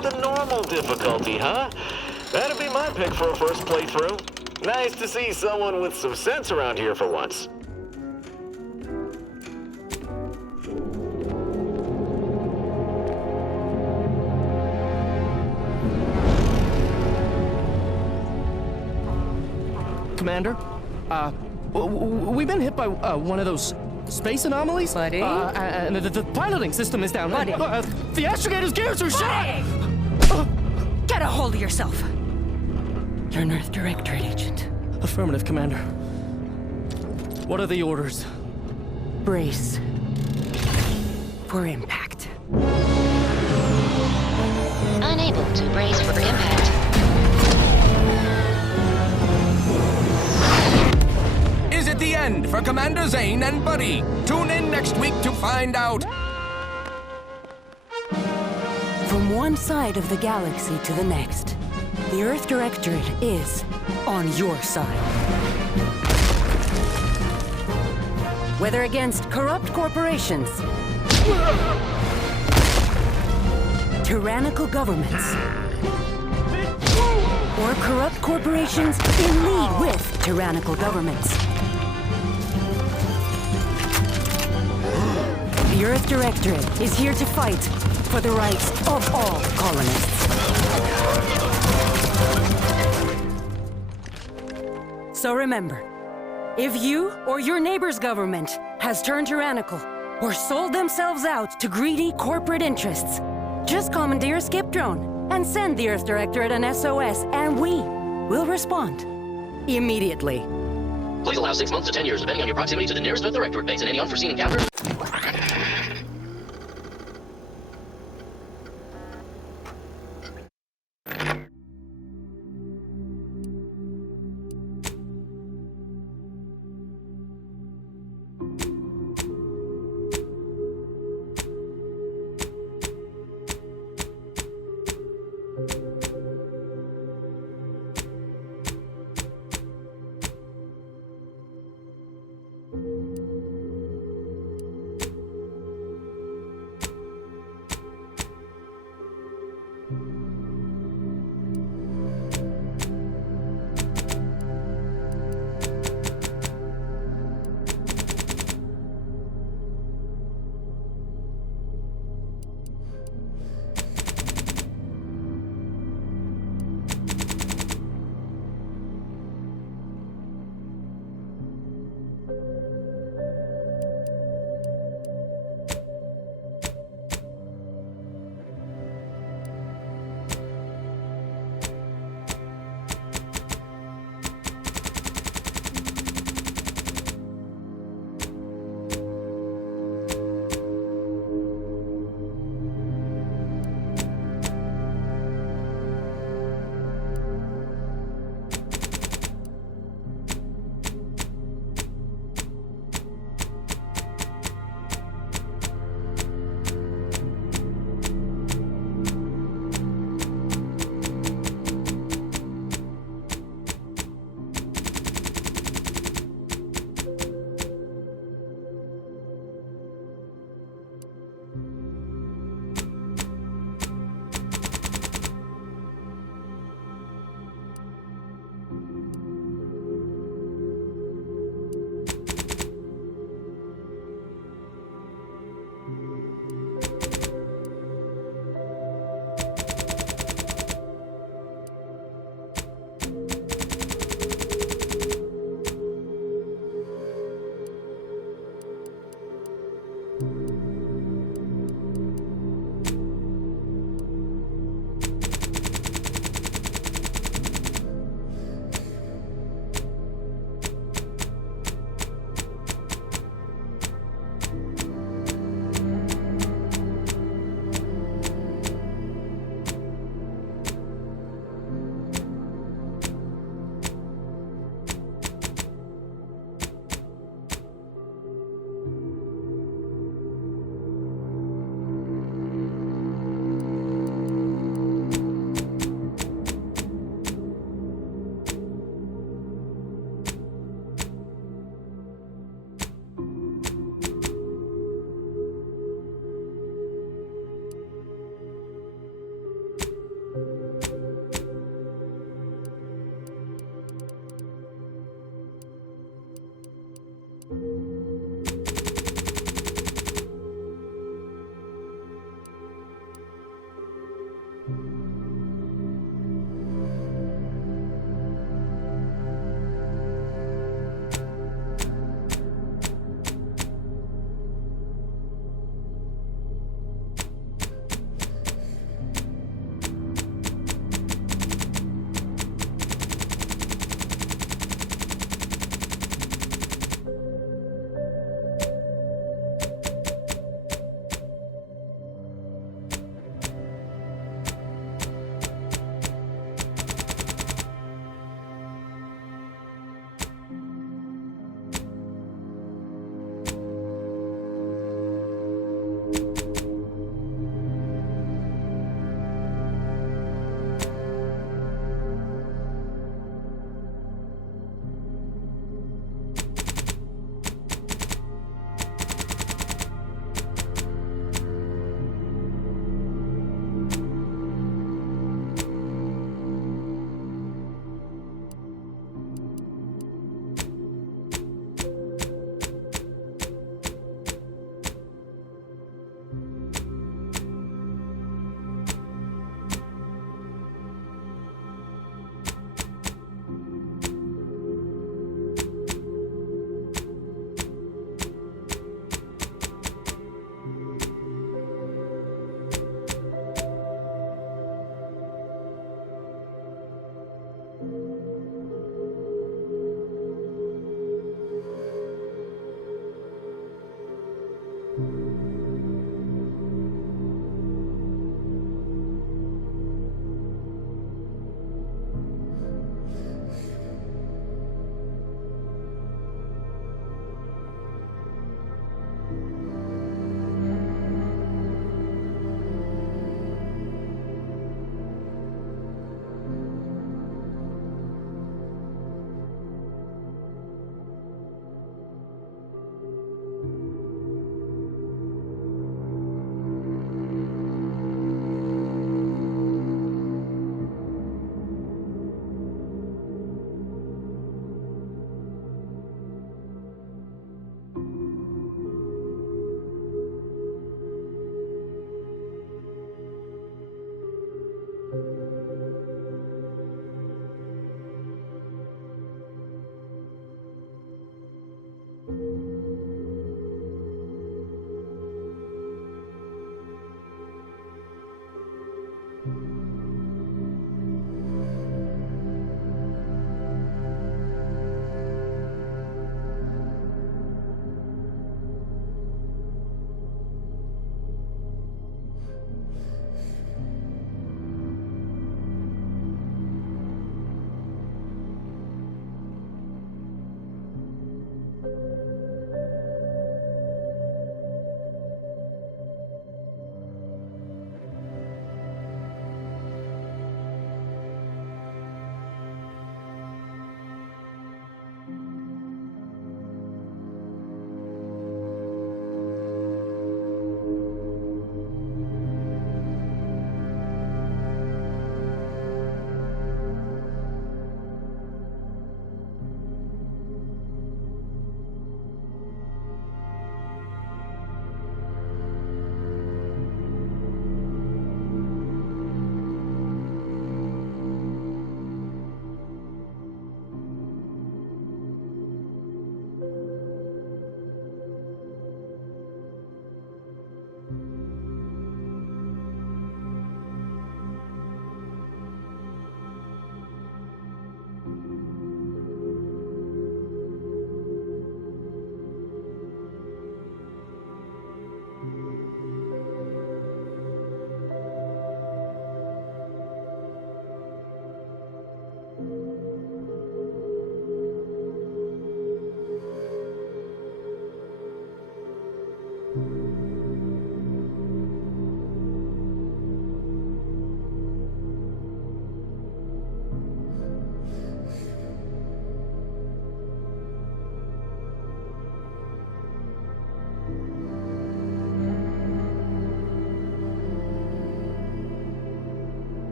with the normal difficulty, huh? That'd be my pick for a first playthrough. Nice to see someone with some sense around here for once. Commander, we've been hit by one of those space anomalies. Buddy? And the piloting system is down. Buddy? The astrogator's gears are shot! Get a hold of yourself! You're an Earth Directorate agent. Affirmative, Commander. What are the orders? Brace for impact. Unable to brace for impact. Is it the end for Commander Zane and Buddy? Tune in next week to find out. From one side of the galaxy to the next, the Earth Directorate is on your side. Whether against corrupt corporations, tyrannical governments, or corrupt corporations in league with tyrannical governments, the Earth Directorate is here to fight for the rights of all colonists. So remember, if you or your neighbor's government has turned tyrannical or sold themselves out to greedy corporate interests, just commandeer a skip drone and send the Earth Directorate an SOS, and we will respond immediately. Please allow 6 months to 10 years, depending on your proximity to the nearest Earth Directorate base and any unforeseen encounters.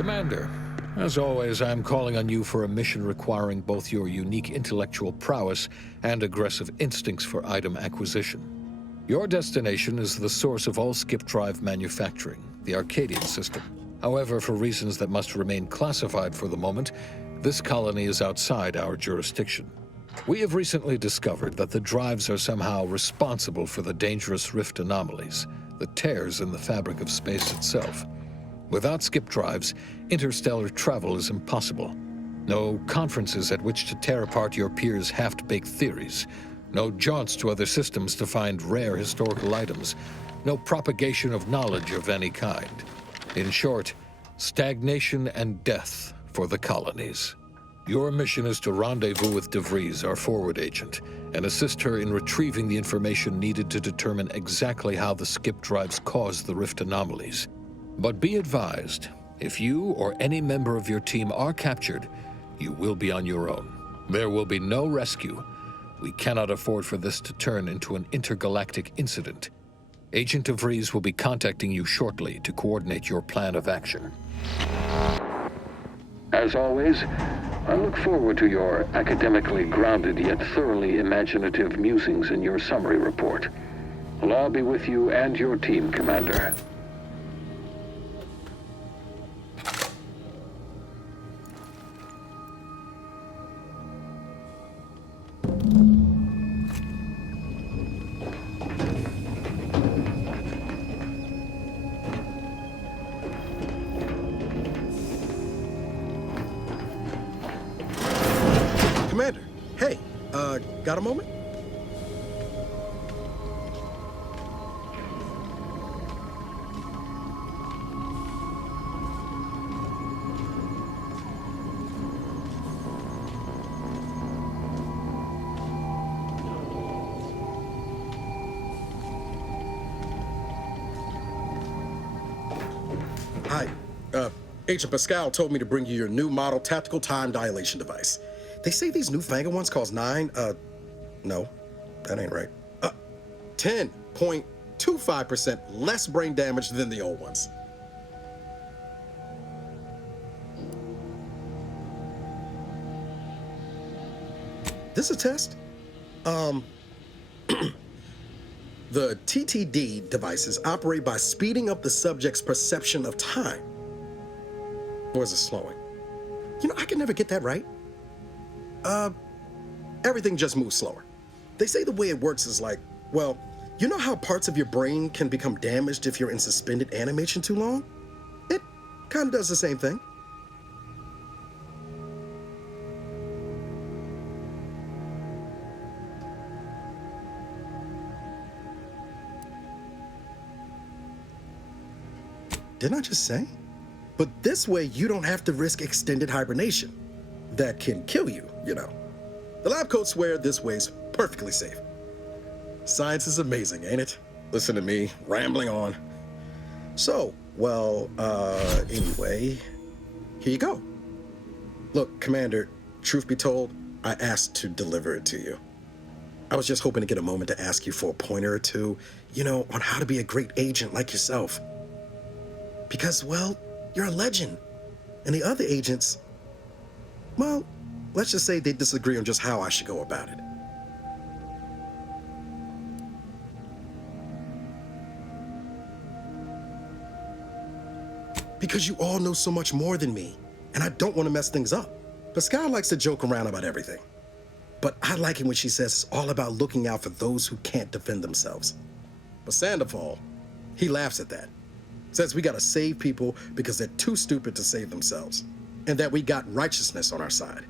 Commander, as always, I'm calling on you for a mission requiring both your unique intellectual prowess and aggressive instincts for item acquisition. Your destination is the source of all skip drive manufacturing, the Arcadian system. However, for reasons that must remain classified for the moment, this colony is outside our jurisdiction. We have recently discovered that the drives are somehow responsible for the dangerous rift anomalies, the tears in the fabric of space itself. Without skip drives, interstellar travel is impossible. No conferences at which to tear apart your peers' half-baked theories. No jaunts to other systems to find rare historical items. No propagation of knowledge of any kind. In short, stagnation and death for the colonies. Your mission is to rendezvous with DeVries, our forward agent, and assist her in retrieving the information needed to determine exactly how the skip drives caused the rift anomalies. But be advised, if you or any member of your team are captured, you will be on your own. There will be no rescue. We cannot afford for this to turn into an intergalactic incident. Agent DeVries will be contacting you shortly to coordinate your plan of action. As always, I look forward to your academically grounded yet thoroughly imaginative musings in your summary report. Allah be with you and your team, Commander. Commander, hey, got a moment? Hi, Agent Pascal told me to bring you your new model tactical time dilation device. They say these newfangled ones cause no, that ain't right. 10.25% less brain damage than the old ones. This a test? The TTD devices operate by speeding up the subject's perception of time. Or is it slowing? You know, I can never get that right. Everything just moves slower. They say the way it works is like, well, you know how parts of your brain can become damaged if you're in suspended animation too long? It kind of does the same thing. Didn't I just say? But this way, you don't have to risk extended hibernation. That can kill you, you know. The lab coats swear this way's perfectly safe. Science is amazing, ain't it? Listen to me, rambling on. So, well, anyway, here you go. Look, Commander, truth be told, I asked to deliver it to you. I was just hoping to get a moment to ask you for a pointer or two, you know, on how to be a great agent like yourself. Because, well, you're a legend. And the other agents, well, let's just say they disagree on just how I should go about it. Because you all know so much more than me, and I don't want to mess things up. Pascal likes to joke around about everything. But I like it when she says it's all about looking out for those who can't defend themselves. But Sandoval, he laughs at that. Says we gotta save people because they're too stupid to save themselves, and that we got righteousness on our side.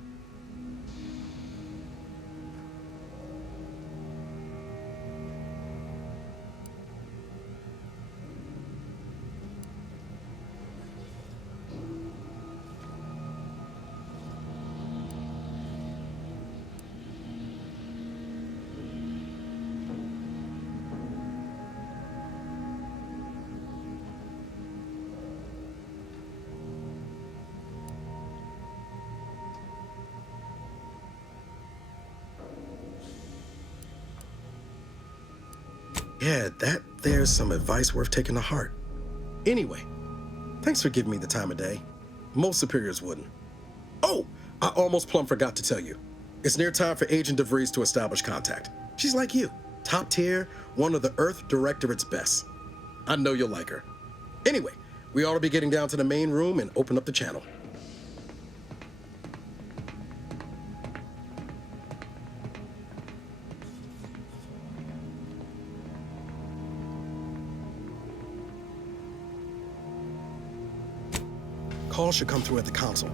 Yeah, there's some advice worth taking to heart. Anyway, thanks for giving me the time of day. Most superiors wouldn't. Oh, I almost plumb forgot to tell you. It's near time for Agent DeVries to establish contact. She's like you, top tier, one of the Earth Directorate's best. I know you'll like her. Anyway, we ought to be getting down to the main room and open up the channel. Call should come through at the console.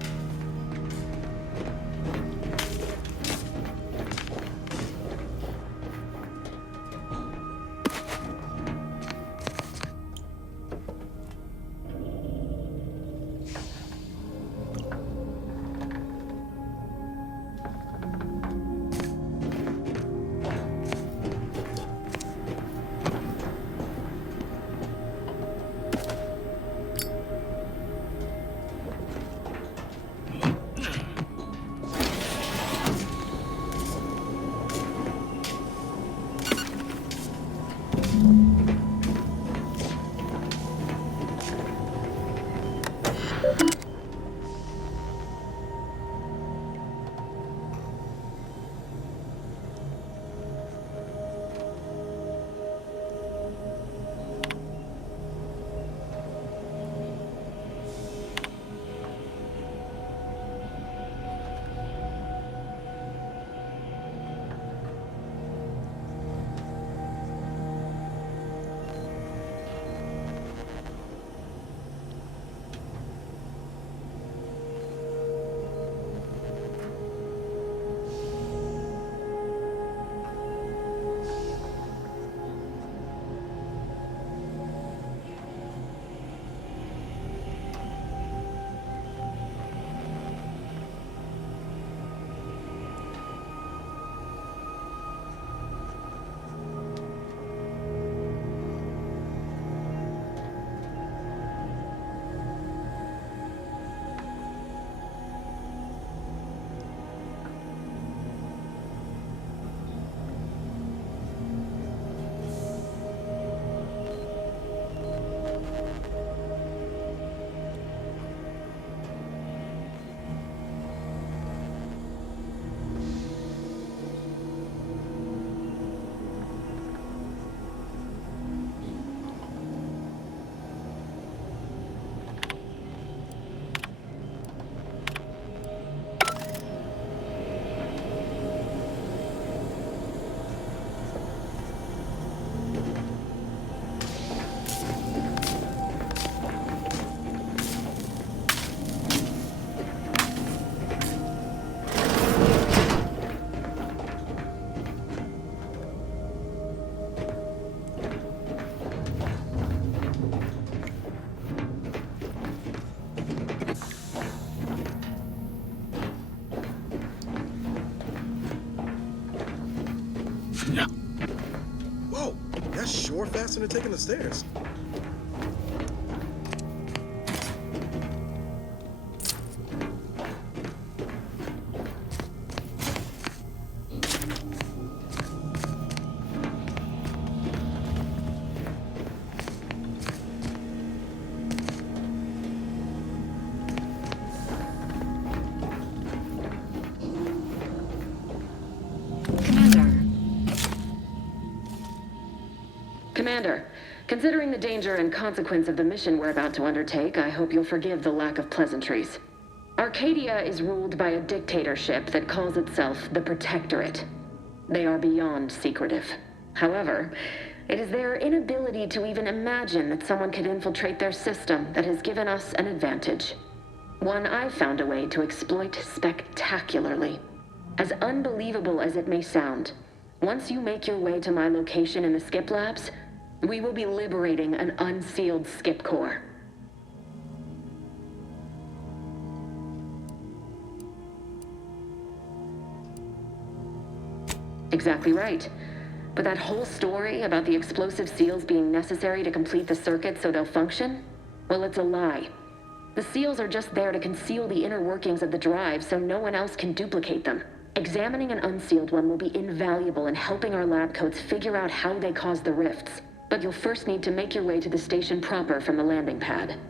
Whoa, that's sure faster than taking the stairs. Commander, considering the danger and consequence of the mission we're about to undertake, I hope you'll forgive the lack of pleasantries. Arcadia is ruled by a dictatorship that calls itself the Protectorate. They are beyond secretive. However, it is their inability to even imagine that someone could infiltrate their system that has given us an advantage. One I've found a way to exploit spectacularly. As unbelievable as it may sound, once you make your way to my location in the Skip Labs, we will be liberating an unsealed Skip core. Exactly right. But that whole story about the explosive seals being necessary to complete the circuit so they'll function? Well, it's a lie. The seals are just there to conceal the inner workings of the drive so no one else can duplicate them. Examining an unsealed one will be invaluable in helping our lab coats figure out how they cause the rifts. But you'll first need to make your way to the station proper from the landing pad.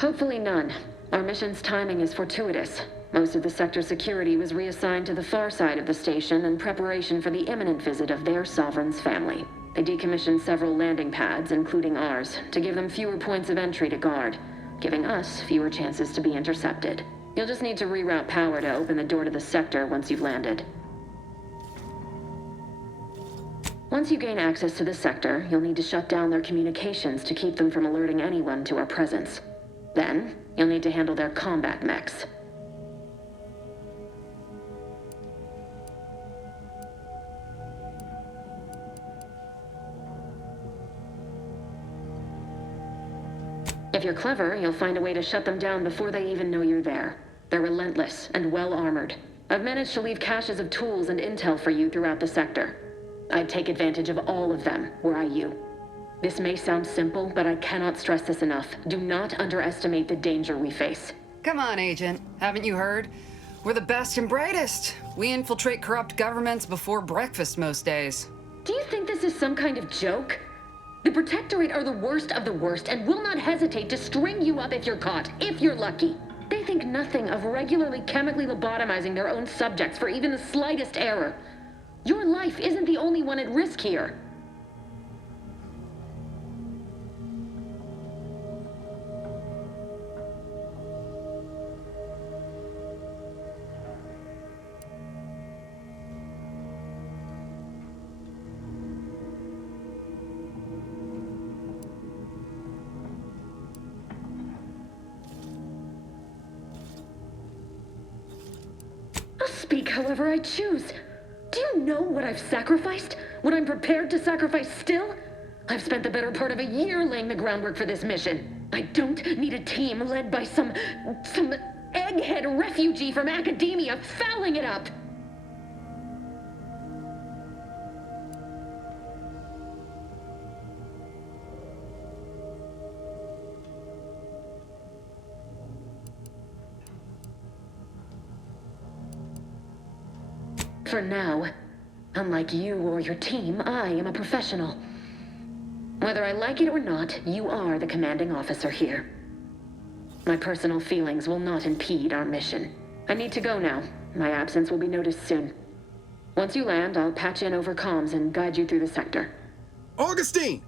Hopefully none. Our mission's timing is fortuitous. Most of the sector security was reassigned to the far side of the station in preparation for the imminent visit of their sovereign's family. They decommissioned several landing pads, including ours, to give them fewer points of entry to guard, giving us fewer chances to be intercepted. You'll just need to reroute power to open the door to the sector once you've landed. Once you gain access to the sector, you'll need to shut down their communications to keep them from alerting anyone to our presence. Then, you'll need to handle their combat mechs. If you're clever, you'll find a way to shut them down before they even know you're there. They're relentless and well-armored. I've managed to leave caches of tools and intel for you throughout the sector. I'd take advantage of all of them, were I you. This may sound simple, but I cannot stress this enough. Do not underestimate the danger we face. Come on, Agent. Haven't you heard? We're the best and brightest. We infiltrate corrupt governments before breakfast most days. Do you think this is some kind of joke? The Protectorate are the worst of the worst and will not hesitate to string you up if you're caught, if you're lucky. They think nothing of regularly chemically lobotomizing their own subjects for even the slightest error. Your life isn't the only one at risk here. I'll speak however I choose. Do you know what I've sacrificed? What I'm prepared to sacrifice still? I've spent the better part of a year laying the groundwork for this mission. I don't need a team led by some egghead refugee from academia fouling it up. For now, unlike you or your team, I am a professional. Whether I like it or not, you are the commanding officer here. My personal feelings will not impede our mission. I need to go now. My absence will be noticed soon. Once you land, I'll patch in over comms and guide you through the sector. Augustine!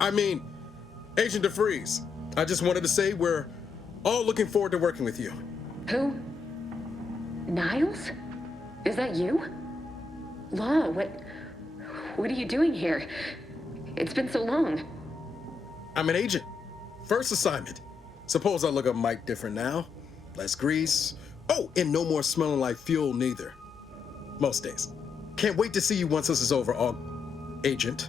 Agent DeFreeze. I just wanted to say we're all looking forward to working with you. Who? Niles? Is that you? Law, what are you doing here? It's been so long. I'm an agent. First assignment. Suppose I look a mite different now. Less grease. Oh, and no more smelling like fuel neither. Most days. Can't wait to see you once this is over, Agent.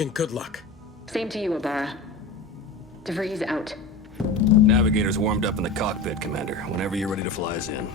And good luck. Same to you, Ibarra. DeVries out. Navigator's warmed up in the cockpit, Commander. Whenever you're ready to fly us in.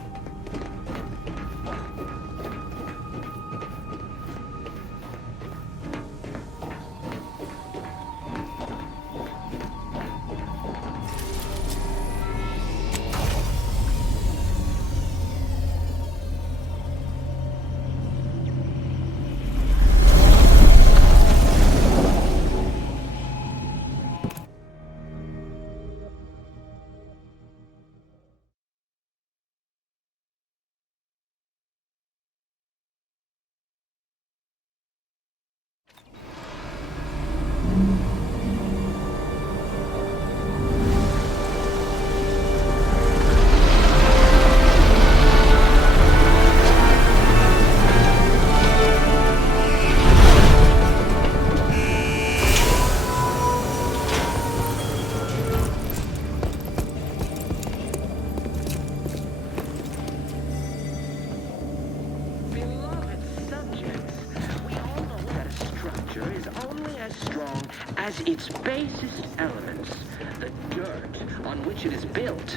as its basest elements, the dirt on which it is built,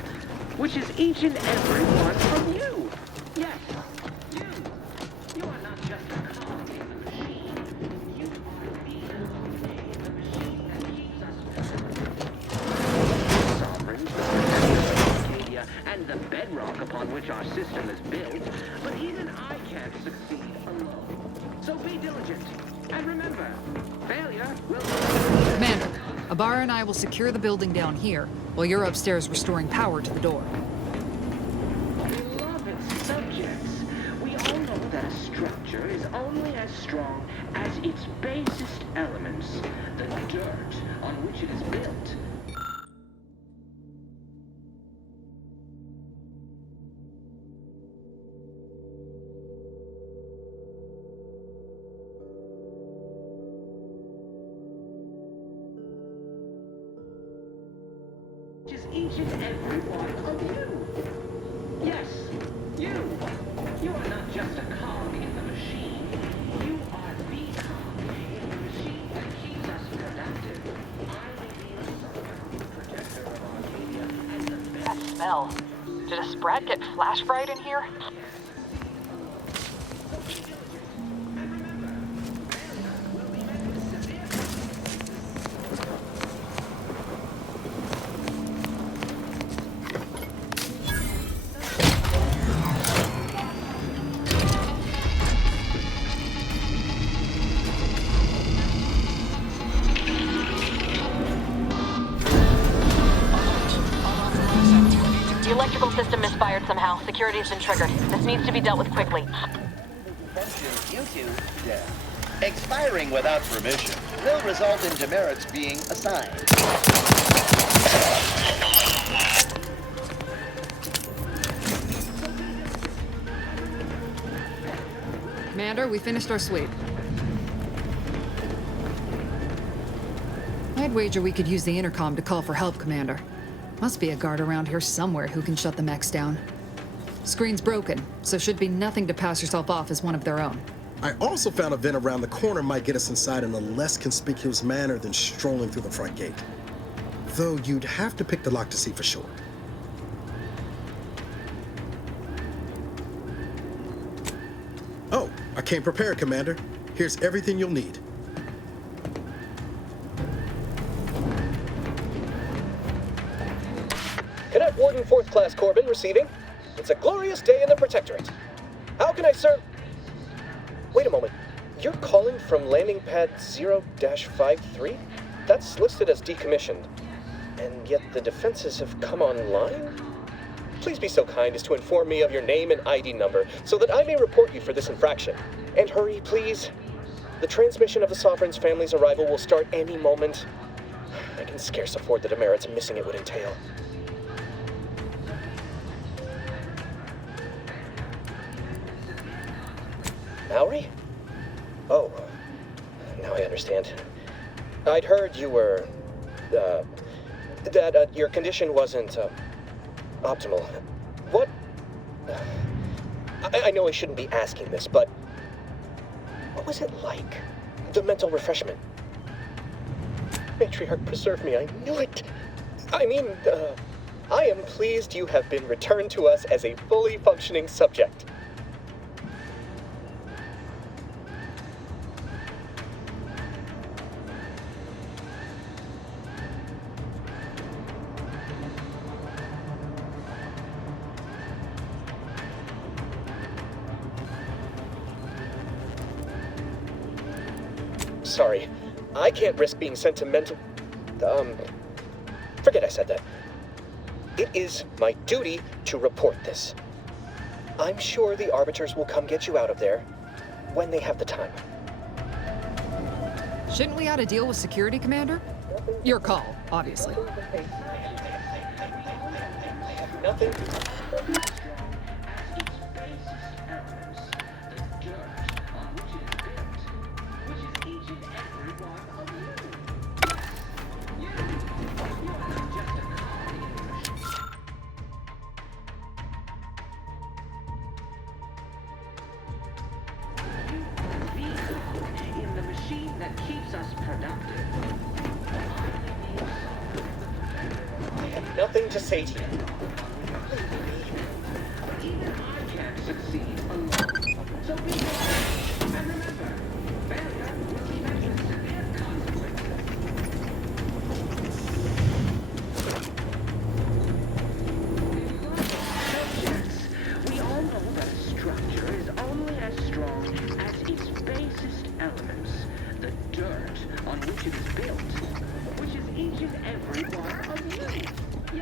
which is each and every one from you. Yes, you. You are not just a cog in the machine. You are the machine that keeps us sovereigns, the protectors of Arcadia, and the bedrock upon which our system is built. But even I can't succeed alone. So be diligent. And remember, failure will... Commander, Ibarra and I will secure the building down here. while you're upstairs restoring power to the door. Beloved subjects, we all know that a structure is only as strong as its basest elements, the dirt on which it is built. Which is each and every one of you. Yes, you. You are not just a cog in the machine. You are the cog in the machine that keeps us productive. I may be a son, protector of Arcadia, and the best. That smell. Did a sprat get flash fried in here? The electrical system misfired somehow. Security has been triggered. This needs to be dealt with quickly. Into death. Expiring without permission will result in demerits being assigned. Commander, we finished our sweep. I'd wager we could use the intercom to call for help, Commander. Must be a guard around here somewhere who can shut the mechs down. Screen's broken, so should be nothing to pass yourself off as one of their own. I also found a vent around the corner might get us inside in a less conspicuous manner than strolling through the front gate. Though you'd have to pick the lock to see for sure. Oh, I came prepared, Commander. Here's everything you'll need. Cadet Warden 4th Class Corbin receiving. It's a glorious day in the Protectorate. How can I serve? Wait a moment. You're calling from landing pad 0-53? That's listed as decommissioned. And yet the defenses have come online? Please be so kind as to inform me of your name and ID number so that I may report you for this infraction. And hurry, please. The transmission of the Sovereign's family's arrival will start any moment. I can scarce afford the demerits missing it would entail. Mallory? Oh, now I understand. I'd heard you were, that your condition wasn't, optimal. What? I know I shouldn't be asking this, but what was it like? The mental refreshment? Matriarch, preserve me, I knew it. I mean, I am pleased you have been returned to us as a fully functioning subject. Sorry, I can't risk being sentimental. Forget I said that. It is my duty to report this. I'm sure the Arbiters will come get you out of there when they have the time. Shouldn't we add a deal with security, Commander? Your call, obviously. Nothing. Nothing to say to you. Even I can't succeed alone. So be patient. And remember, failure will be met with severe consequences. Subjects, we all know that a structure is only as strong as its basest elements, the dirt on which it is built, which is each and every one of you.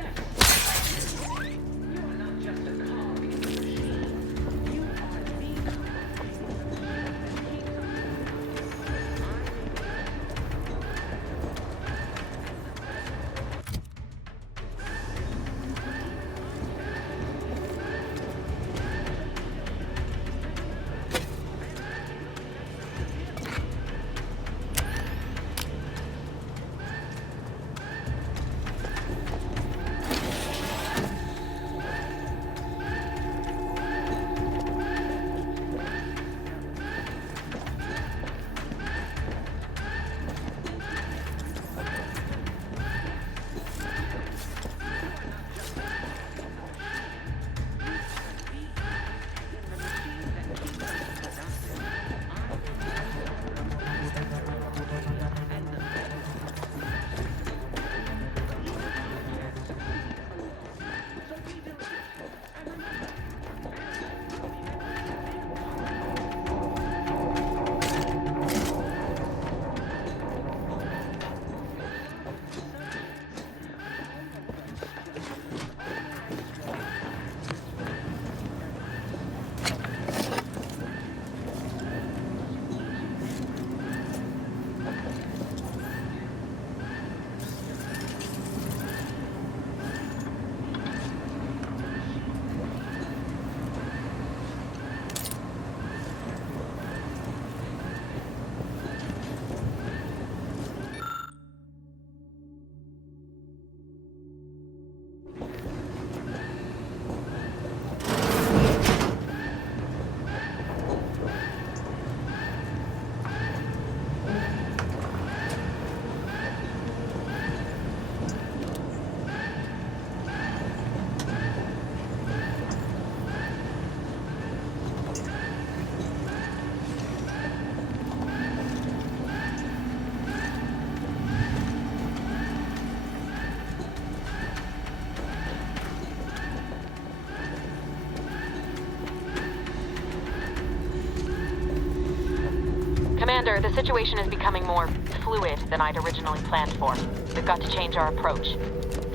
Commander, the situation is becoming more fluid than I'd originally planned for. We've got to change our approach.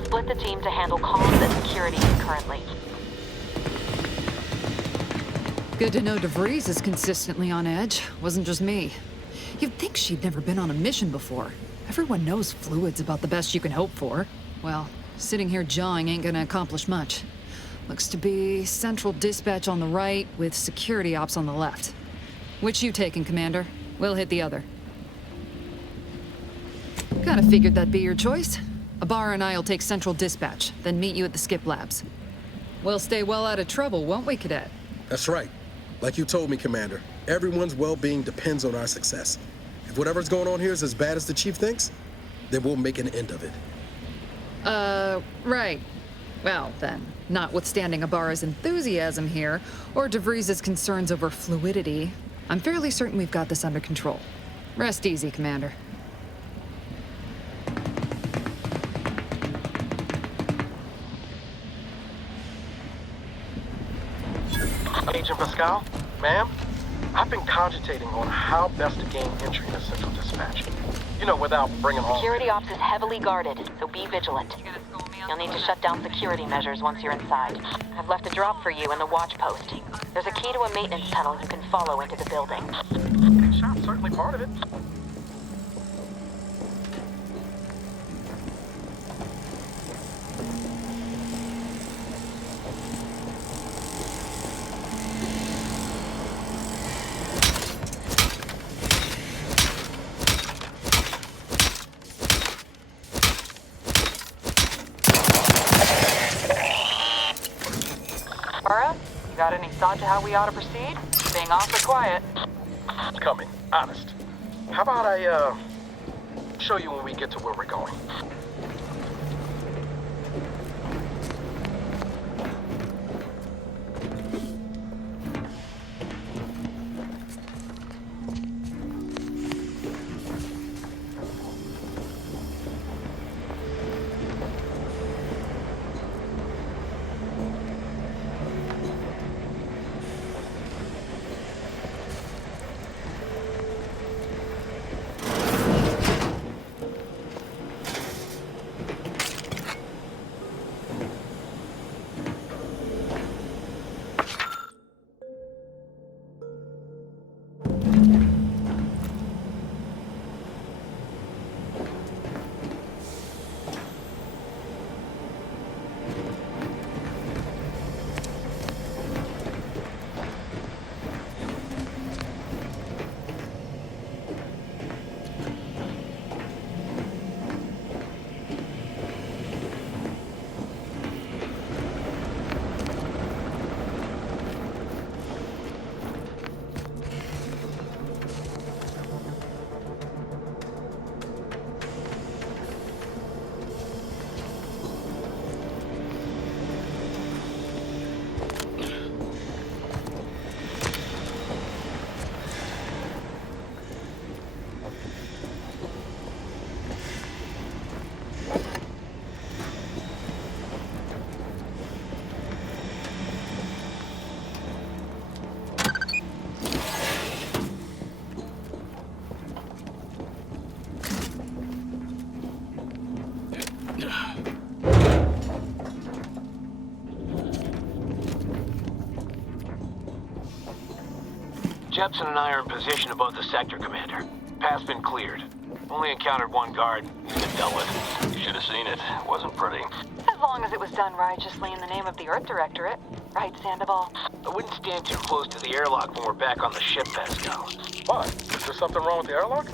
Split the team to handle comms and security concurrently. Good to know DeVries is consistently on edge. Wasn't just me. You'd think she'd never been on a mission before. Everyone knows fluid's about the best you can hope for. Well, sitting here jawing ain't gonna accomplish much. Looks to be central dispatch on the right with security ops on the left. Which you taking, Commander? We'll hit the other. Kinda figured that'd be your choice. Ibarra and I'll take central dispatch, then meet you at the skip labs. We'll stay well out of trouble, won't we, Cadet? That's right. Like you told me, Commander, everyone's well-being depends on our success. If whatever's going on here is as bad as the Chief thinks, then we'll make an end of it. Right. Well, then, notwithstanding Ibarra's enthusiasm here, or DeVries' concerns over fluidity, I'm fairly certain we've got this under control. Rest easy, Commander. Agent Pascal, ma'am, I've been cogitating on how best to gain entry into Central Dispatch. You know, without bringing home... Security ops is heavily guarded, so be vigilant. You'll need to shut down security measures once you're inside. I've left a drop for you in the watch post. There's a key to a maintenance tunnel you can follow into the building. Shot's certainly part of it. Got any thought to how we ought to proceed? Being awfully quiet. Coming, honest. How about I, show you when we get to where we're going? Jepson and I are in position above the sector, Commander. Path's been cleared. Only encountered one guard. He's been dealt with. You should have seen it. It wasn't pretty. As long as it was done righteously in the name of the Earth Directorate. Right, Sandoval? I wouldn't stand too close to the airlock when we're back on the ship, Pascal. What? Is there something wrong with the airlock?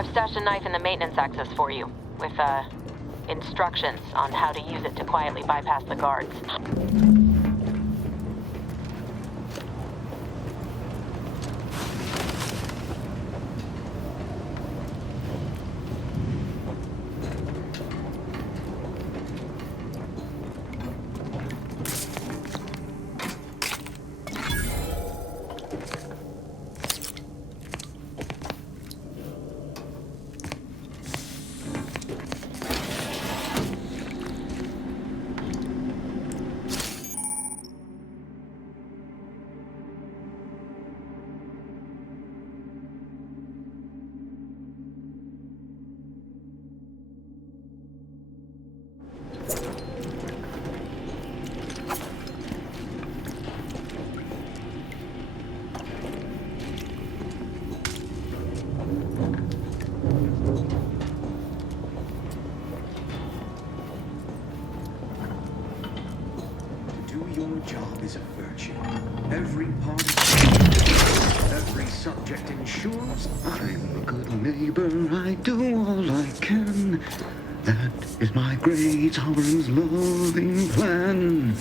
I've stashed a knife in the maintenance access for you, with, instructions on how to use it to quietly bypass the guards. Your job is a virtue. Every part every subject ensures I'm a good neighbor. I do all I can. That is my great Sovereign's loving plan.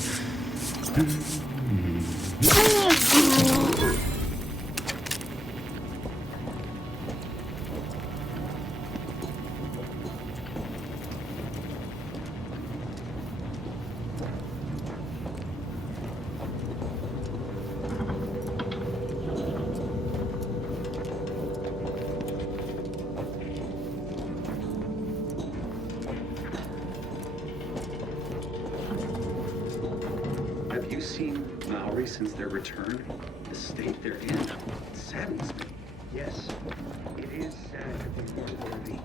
Have you seen Maori since their return? The state they're in saddens me. Yes, it is sad that they weren't worthy.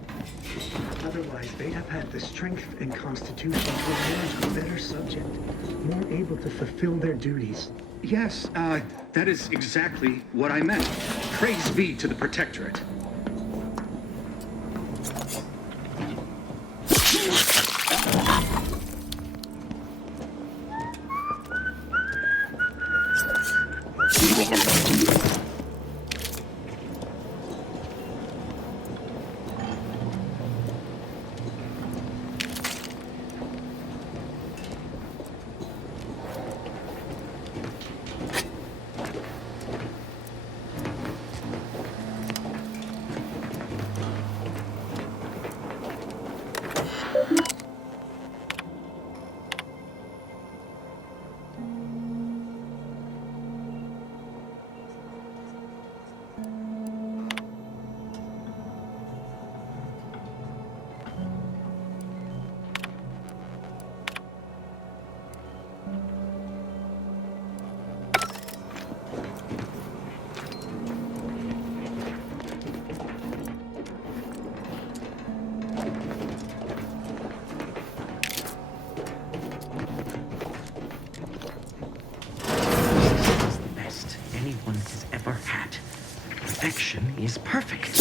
Otherwise, they'd have had the strength and constitution to manage a better subject, more able to fulfill their duties. Yes, that is exactly what I meant. Praise be to the Protectorate. Perfection is perfect.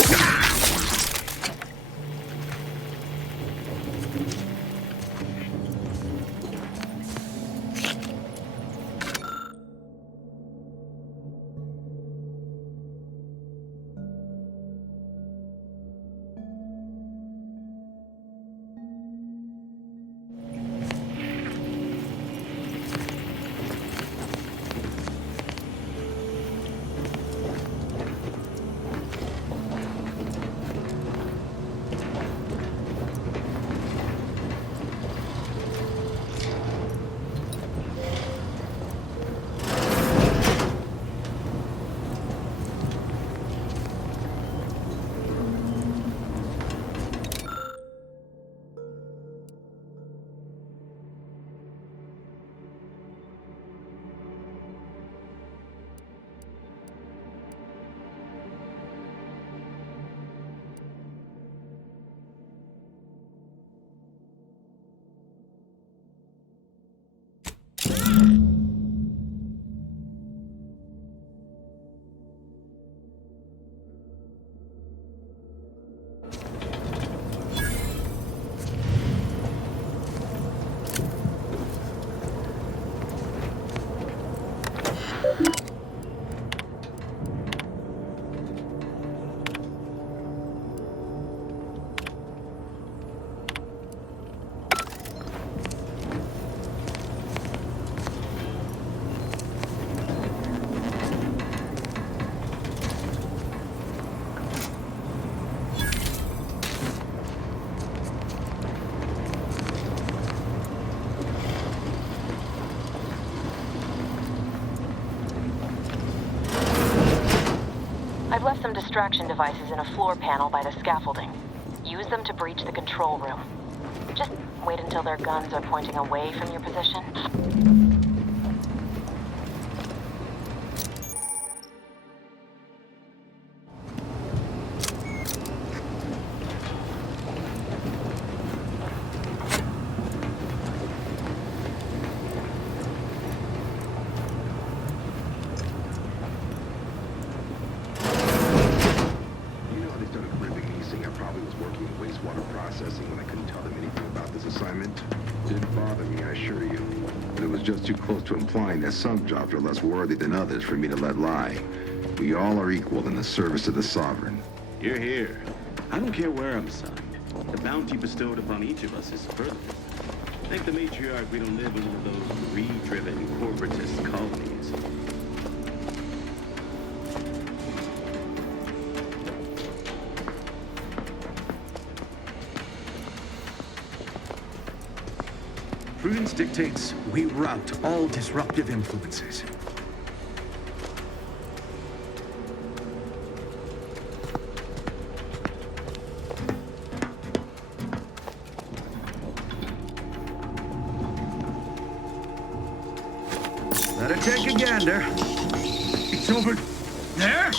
I've left some distraction devices in a floor panel by the scaffolding. Use them to breach the control room. Just wait until their guns are pointing away from your position. To implying that some jobs are less worthy than others for me to let lie. We all are equal in the service of the Sovereign. You're here. I don't care where I'm assigned. The bounty bestowed upon each of us is further. Thank the matriarch we don't live in one of those greed-driven corporatist colonies. Prudence dictates we rout all disruptive influences. Let it take a gander. It's over there?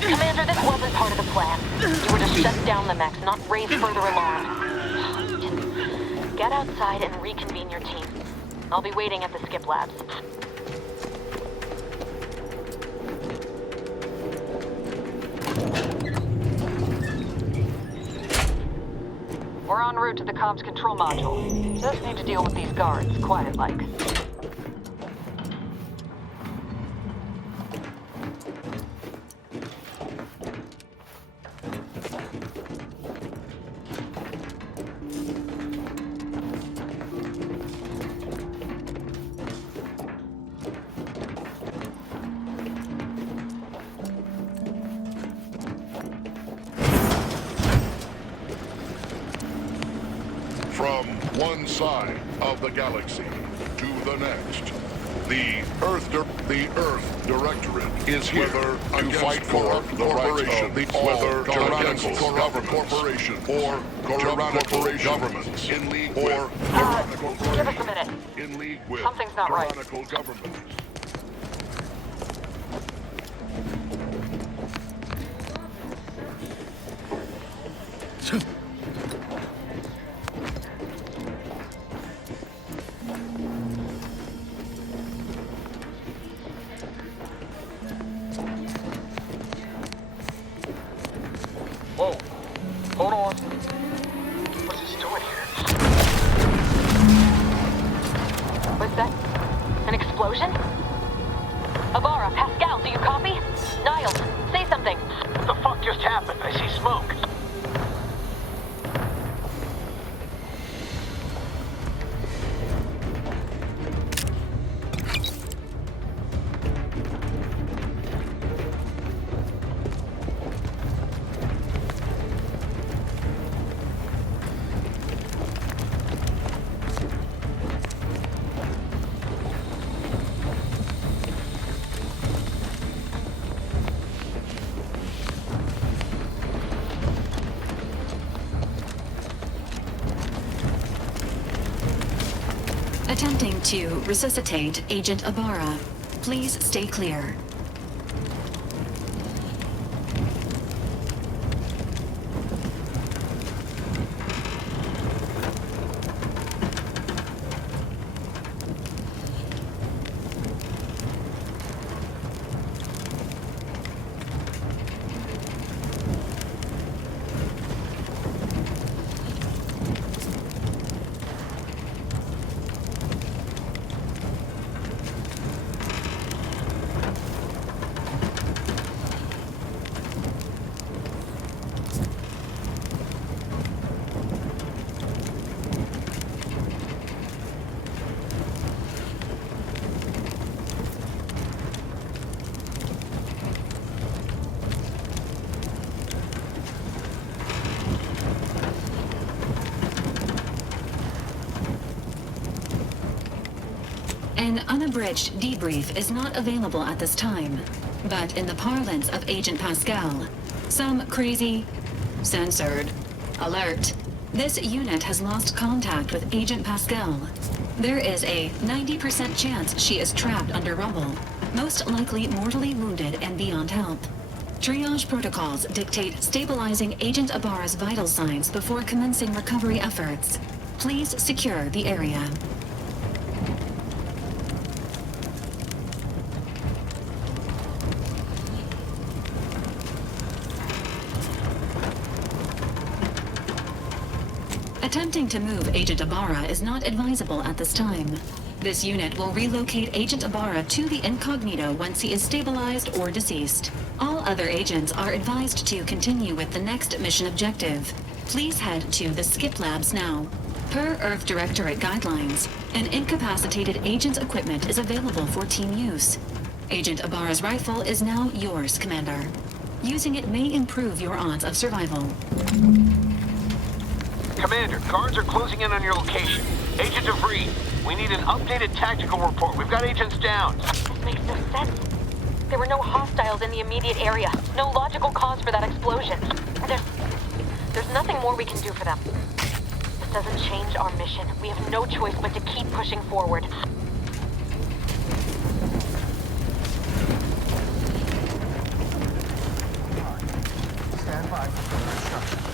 Commander, this wasn't part of the plan. You were to shut down the mechs, not raise further alarm. Get outside and reconvene your team. I'll be waiting at the skip labs. We're en route to the comms control module. Just need to deal with these guards, quiet-like. From one side of the galaxy to the next, the Earth Directorate is here to fight for the rights of whether tyrannical corporation or tyrannical governments in league with tyrannical give us a minute. In league with Something's not right. tyrannical governments. Whoa. Hold on. What's this doing here? What's that? An explosion? Avara, Pascal, do you copy? Niles, say something. What the fuck just happened? I see smoke. Attempting to resuscitate Agent Ibarra. Please stay clear. An unabridged debrief is not available at this time, but in the parlance of Agent Pascal, some crazy, censored, alert. This unit has lost contact with Agent Pascal. There is a 90% chance she is trapped under rubble, most likely mortally wounded and beyond help. Triage protocols dictate stabilizing Agent Ibarra's vital signs before commencing recovery efforts. Please secure the area. Attempting to move Agent Ibarra is not advisable at this time. This unit will relocate Agent Ibarra to the incognito once he is stabilized or deceased. All other agents are advised to continue with the next mission objective. Please head to the Skip Labs now. Per Earth Directorate guidelines, an incapacitated agent's equipment is available for team use. Agent Ibarra's rifle is now yours, Commander. Using it may improve your odds of survival. Commander, guards are closing in on your location. Agent DeVries, we need an updated tactical report. We've got agents down. This makes no sense. There were no hostiles in the immediate area. No logical cause for that explosion. There's nothing more we can do for them. This doesn't change our mission. We have no choice but to keep pushing forward. Stand by for further instructions.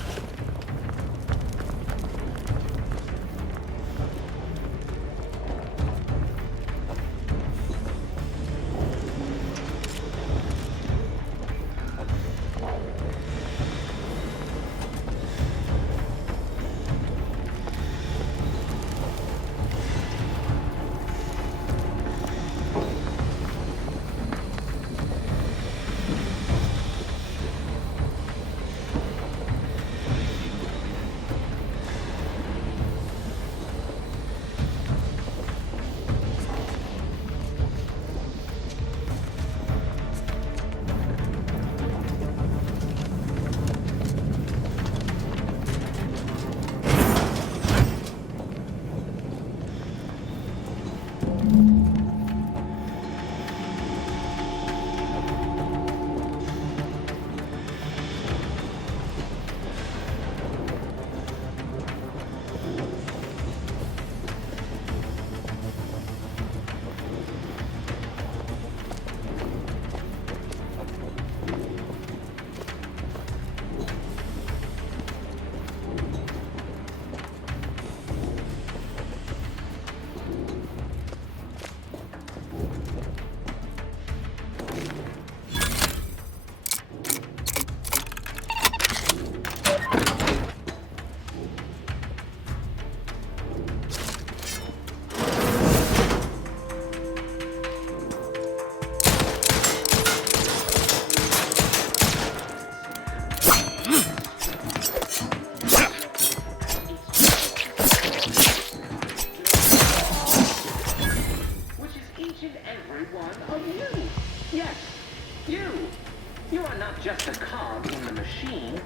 just a cog in the machine.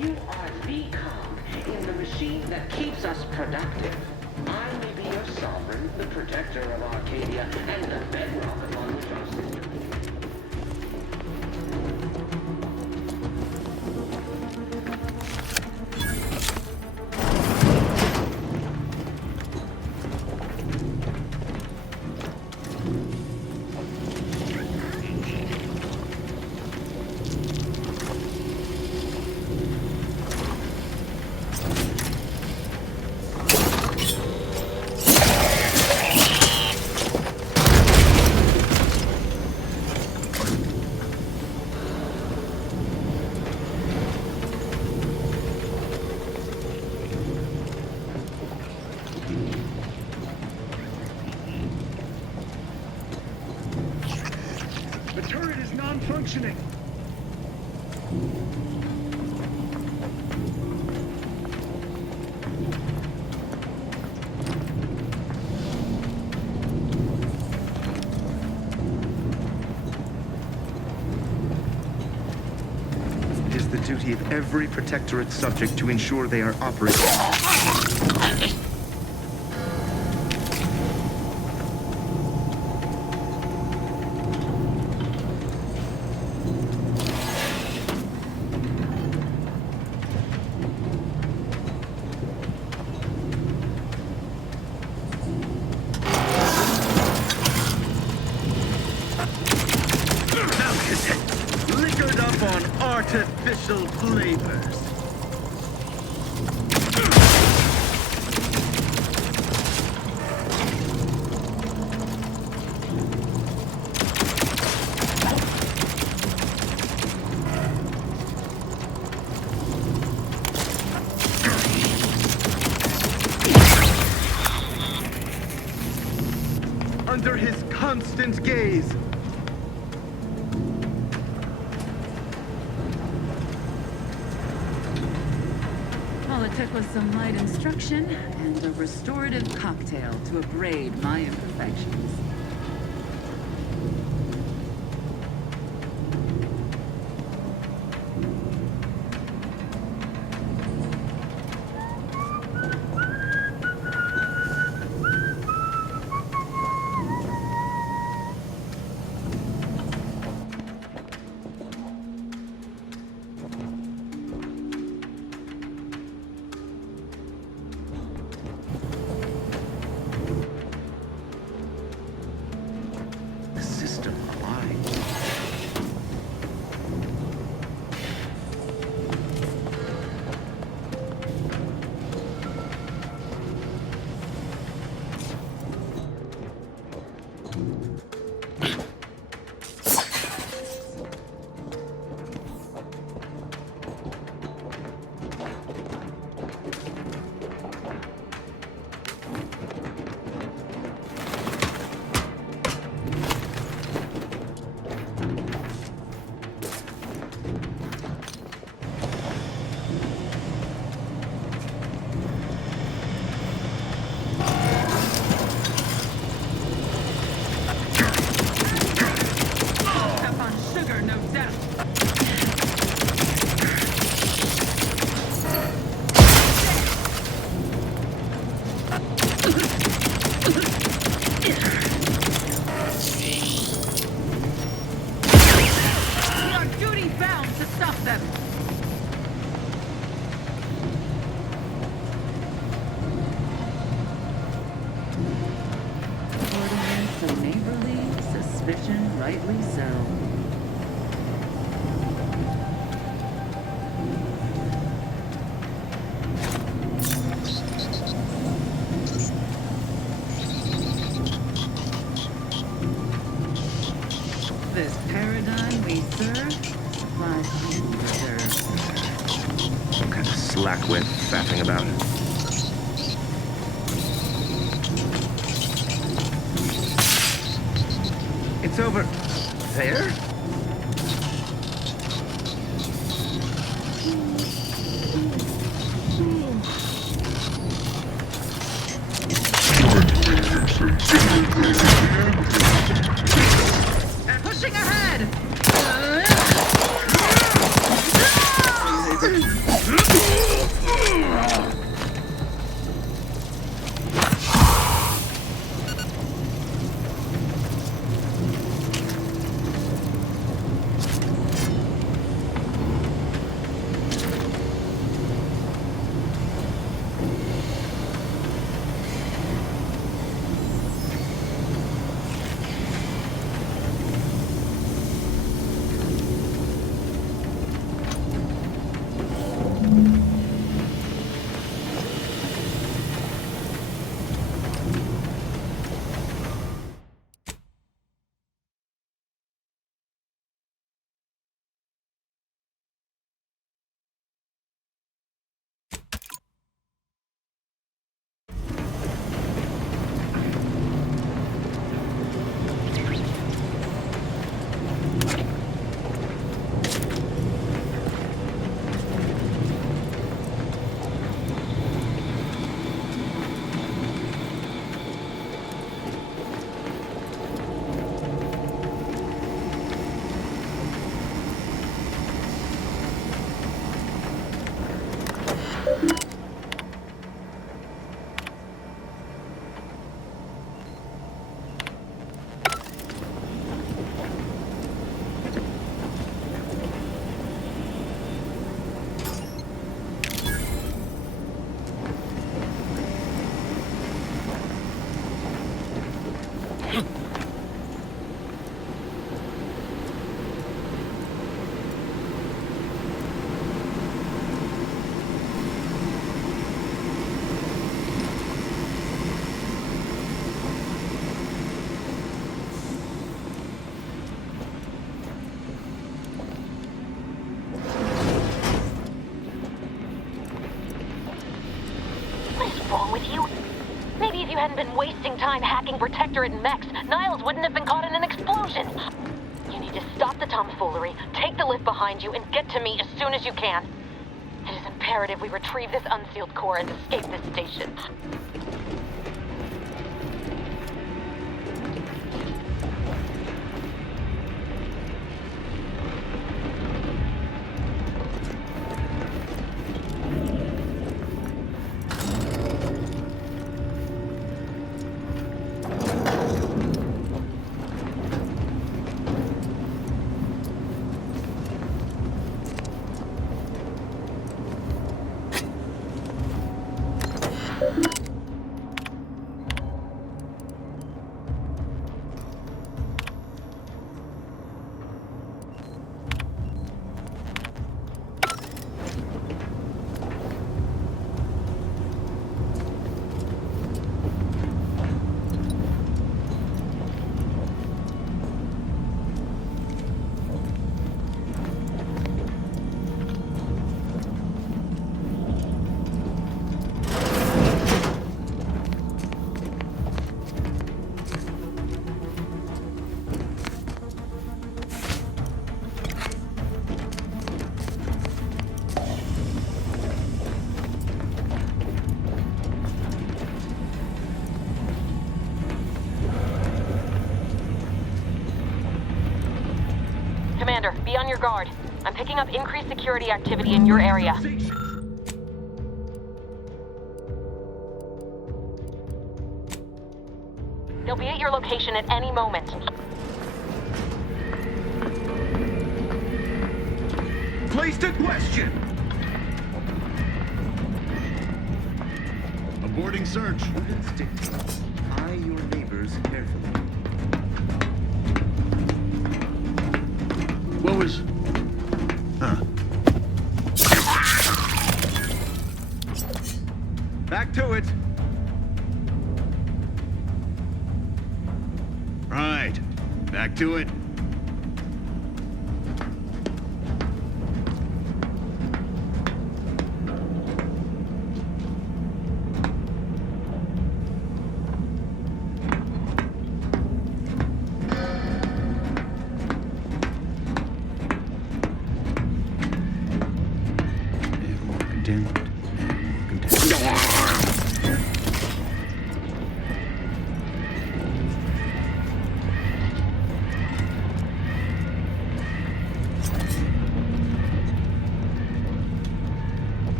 You are the cog in the machine that keeps us productive. I may be your sovereign, the protector of Arcadia, and the bedrock upon which our system malfunctioning. It is the duty of every Protectorate subject to ensure they are operating. Liquored up on artificial flavors. Under his constant gaze, All it took was some light instruction and a restorative cocktail to abrade my imperfections. The system alive. Up on sugar, no doubt. We are duty bound to stop them. Ordinance of neighborly suspicion, rightly so. This paradigm we serve supplies hidden reserves. Some kind of slackwit faffing about. It's over there? And pushing ahead! with you? Maybe if you hadn't been wasting time hacking Protectorate and mechs, Niles wouldn't have been caught in an explosion. You need to stop the tomfoolery, take the lift behind you, and get to me as soon as you can. It is imperative we retrieve this unsealed core and escape this station. Commander, be on your guard. I'm picking up increased security activity in your area. They'll be at your location at any moment. Placed a question! Aborting search. Eye your neighbors carefully. What was... Huh. Back to it. Right. Back to it.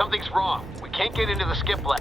Something's wrong. We can't get into the skip lab.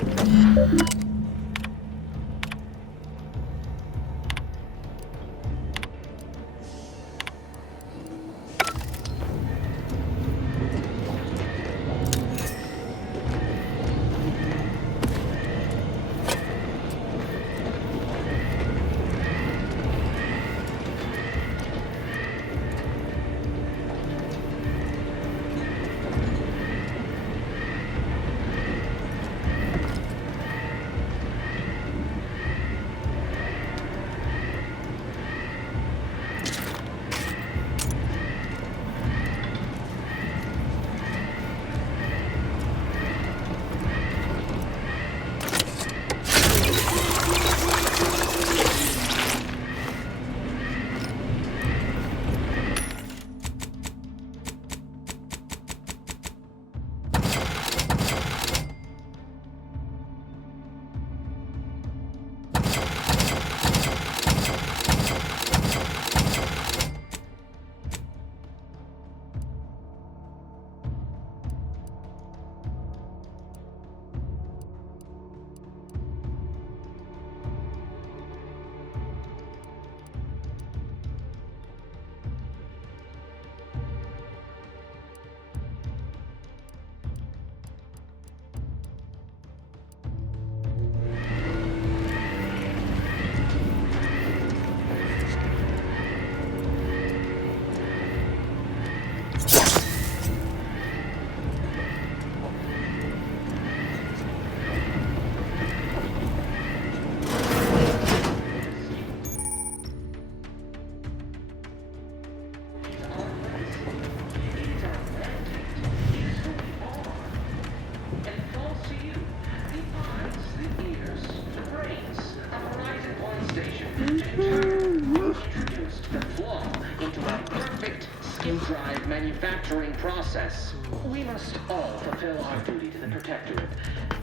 Manufacturing process. We must all fulfill our duty to the Protectorate,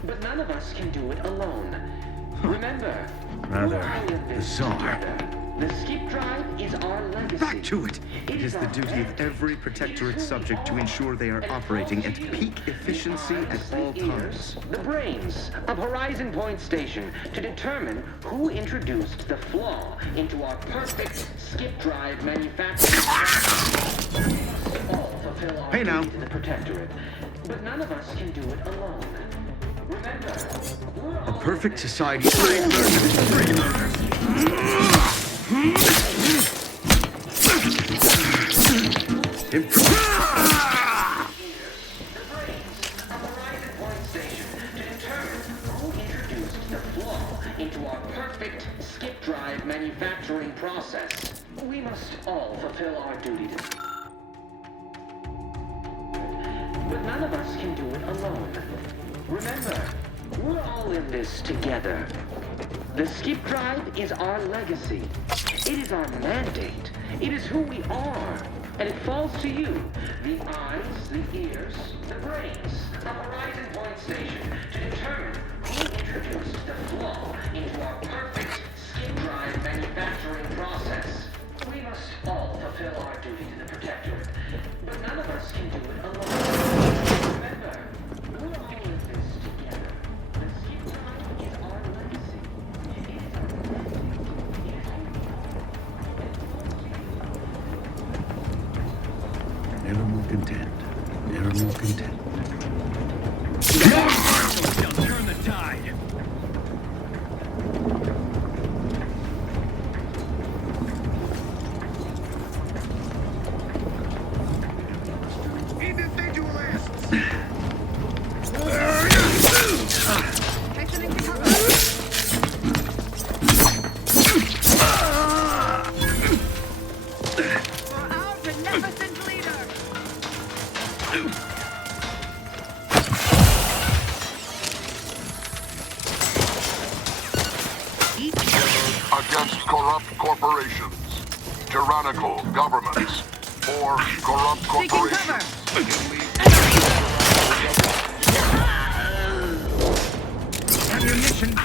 but none of us can do it alone. Remember, Rather we're all in this bizarre. together. The skip drive is our legacy. Back to it! It is the duty of every Protectorate subject to ensure they are operating at peak efficiency at all times. The brains of Horizon Point Station to determine who introduced the flaw into our perfect skip drive manufacturing process. All fulfill our Hey now. duty to the Protectorate, but none of us can do it alone. Remember, we're A all perfect society. Freeloaders! into our perfect skip drive manufacturing process. We must all fulfill our duty to... But none of us can do it alone. Remember, we're all in this together. The skip drive is our legacy. It is our mandate. It is who we are. And it falls to you, the eyes, the ears, the brains of Horizon Point Station to determine who introduced the flaw into our perfect skip drive manufacturing process. We must all fulfill our duty to the Protectorate, but none of us can do it alone. Remember, we're all in this together. The skip drive is our legacy. It is our mandate. It is who we are. And it falls to you. Never more content. Never more content. Turn the tide. Against corrupt corporations, tyrannical governments, or corrupt corporations. Ammunition.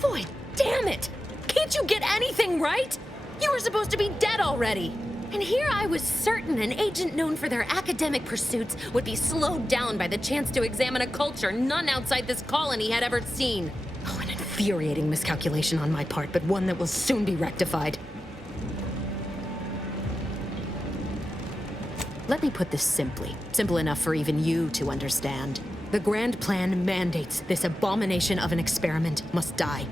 Boy, damn it! Can't you get anything right? You were supposed to be dead already. And here I was certain an agent known for their academic pursuits would be slowed down by the chance to examine a culture none outside this colony had ever seen. Oh, an infuriating miscalculation on my part, but one that will soon be rectified. Let me put this simply. Simple enough for even you to understand. The grand plan mandates this abomination of an experiment must die.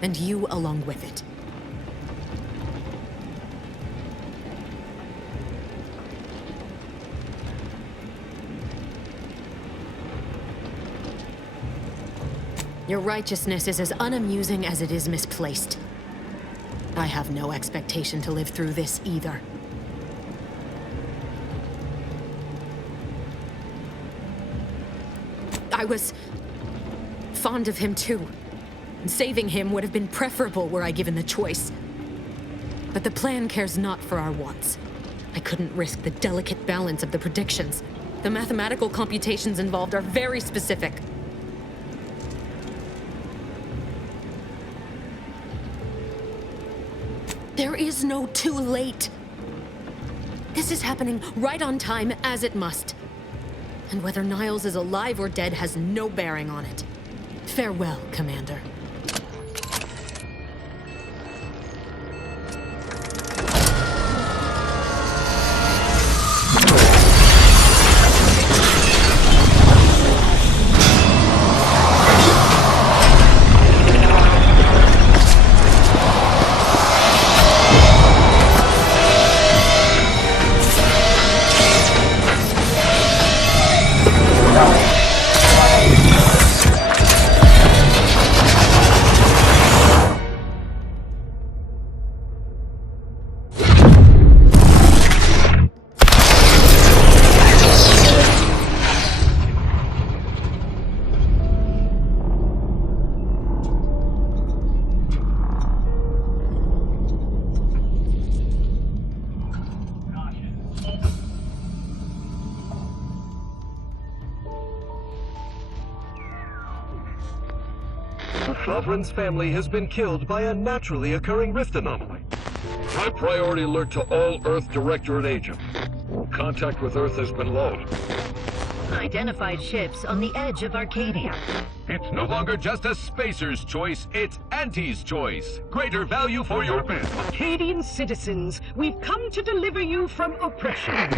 And you along with it. Your righteousness is as unamusing as it is misplaced. I have no expectation to live through this either. I was fond of him too. Saving him would have been preferable were I given the choice. But the plan cares not for our wants. I couldn't risk the delicate balance of the predictions. The mathematical computations involved are very specific. There is no too late. This is happening right on time, as it must. And whether Niles is alive or dead has no bearing on it. Farewell, Commander. Sovereign's family has been killed by a naturally occurring rift anomaly. High priority alert to all Earth Directorate agents. Contact with Earth has been low. Identified ships on the edge of Arcadia. It's no longer just a spacer's choice, it's Auntie's choice. Greater value for your men. Arcadian citizens, we've come to deliver you from oppression.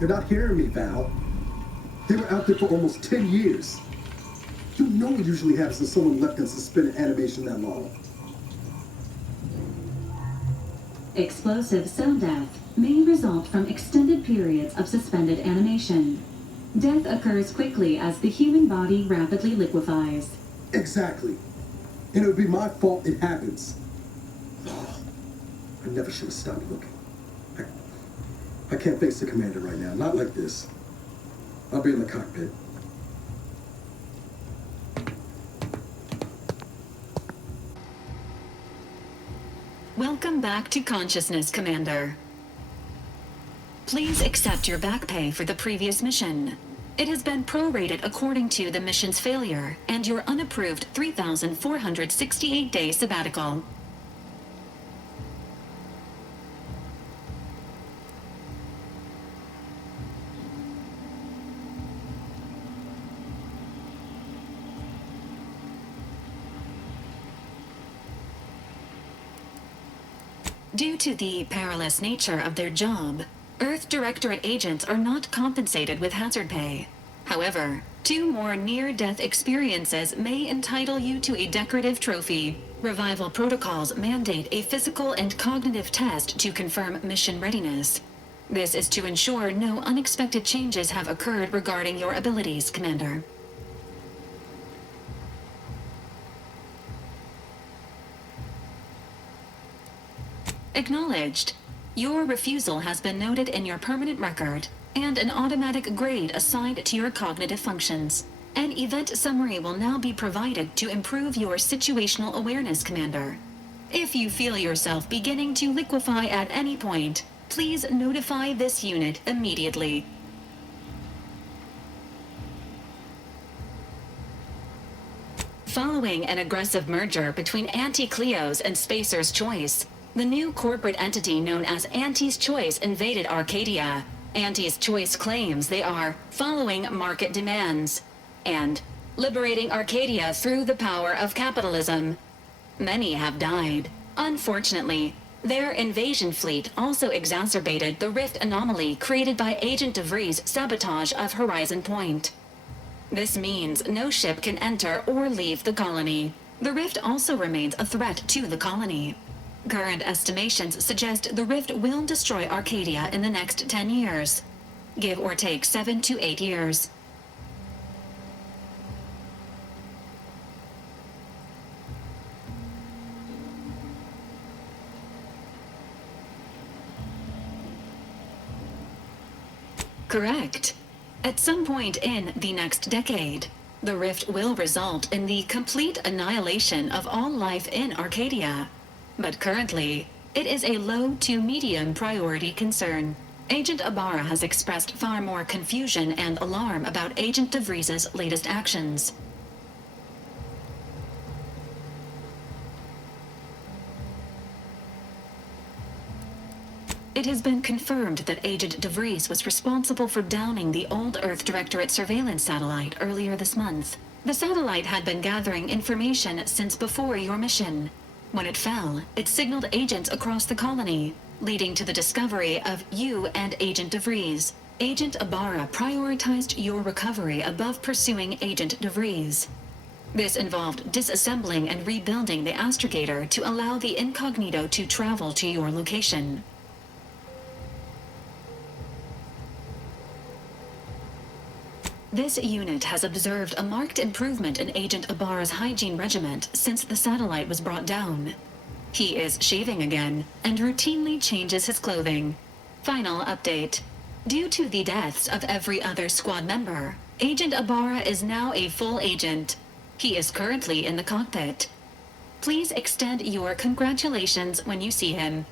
You're not hearing me, Val. They were out there for almost 10 years. You know what usually happens when someone left in suspended animation that long. Explosive cell death may result from extended periods of suspended animation. Death occurs quickly as the human body rapidly liquefies. Exactly. And it would be my fault it happens. Oh, I never should have stopped looking. I can't face the commander right now. Not like this. I'll be in the cockpit. Welcome back to consciousness, Commander. Please accept your back pay for the previous mission. It has been prorated according to the mission's failure and your unapproved 3,468-day sabbatical. Due to the perilous nature of their job, Earth Directorate agents are not compensated with hazard pay. However, 2 more near-death experiences may entitle you to a decorative trophy. Revival protocols mandate a physical and cognitive test to confirm mission readiness. This is to ensure no unexpected changes have occurred regarding your abilities, Commander. Acknowledged. Your refusal has been noted in your permanent record, and an automatic grade assigned to your cognitive functions. An event summary will now be provided to improve your situational awareness, Commander. If you feel yourself beginning to liquefy at any point, please notify this unit immediately. Following an aggressive merger between Anti-Cleo's and Spacer's Choice, the new corporate entity known as Anti's Choice invaded Arcadia. Anti's Choice claims they are following market demands and liberating Arcadia through the power of capitalism. Many have died. Unfortunately, their invasion fleet also exacerbated the rift anomaly created by Agent DeVries' sabotage of Horizon Point. This means no ship can enter or leave the colony. The rift also remains a threat to the colony. Current estimations suggest the rift will destroy Arcadia in the next 10 years, give or take 7 to 8 years. Correct. At some point in the next decade, the rift will result in the complete annihilation of all life in Arcadia. But currently, it is a low to medium priority concern. Agent Ibarra has expressed far more confusion and alarm about Agent DeVries' latest actions. It has been confirmed that Agent DeVries was responsible for downing the old Earth Directorate surveillance satellite earlier this month. The satellite had been gathering information since before your mission. When it fell, it signaled agents across the colony, leading to the discovery of you and Agent DeVries. Agent Ibarra prioritized your recovery above pursuing Agent DeVries. This involved disassembling and rebuilding the astrogator to allow the incognito to travel to your location. This unit has observed a marked improvement in Agent Ibarra's hygiene regiment since the satellite was brought down. He is shaving again and routinely changes his clothing. Final update. Due to the deaths of every other squad member, Agent Ibarra is now a full agent. He is currently in the cockpit. Please extend your congratulations when you see him.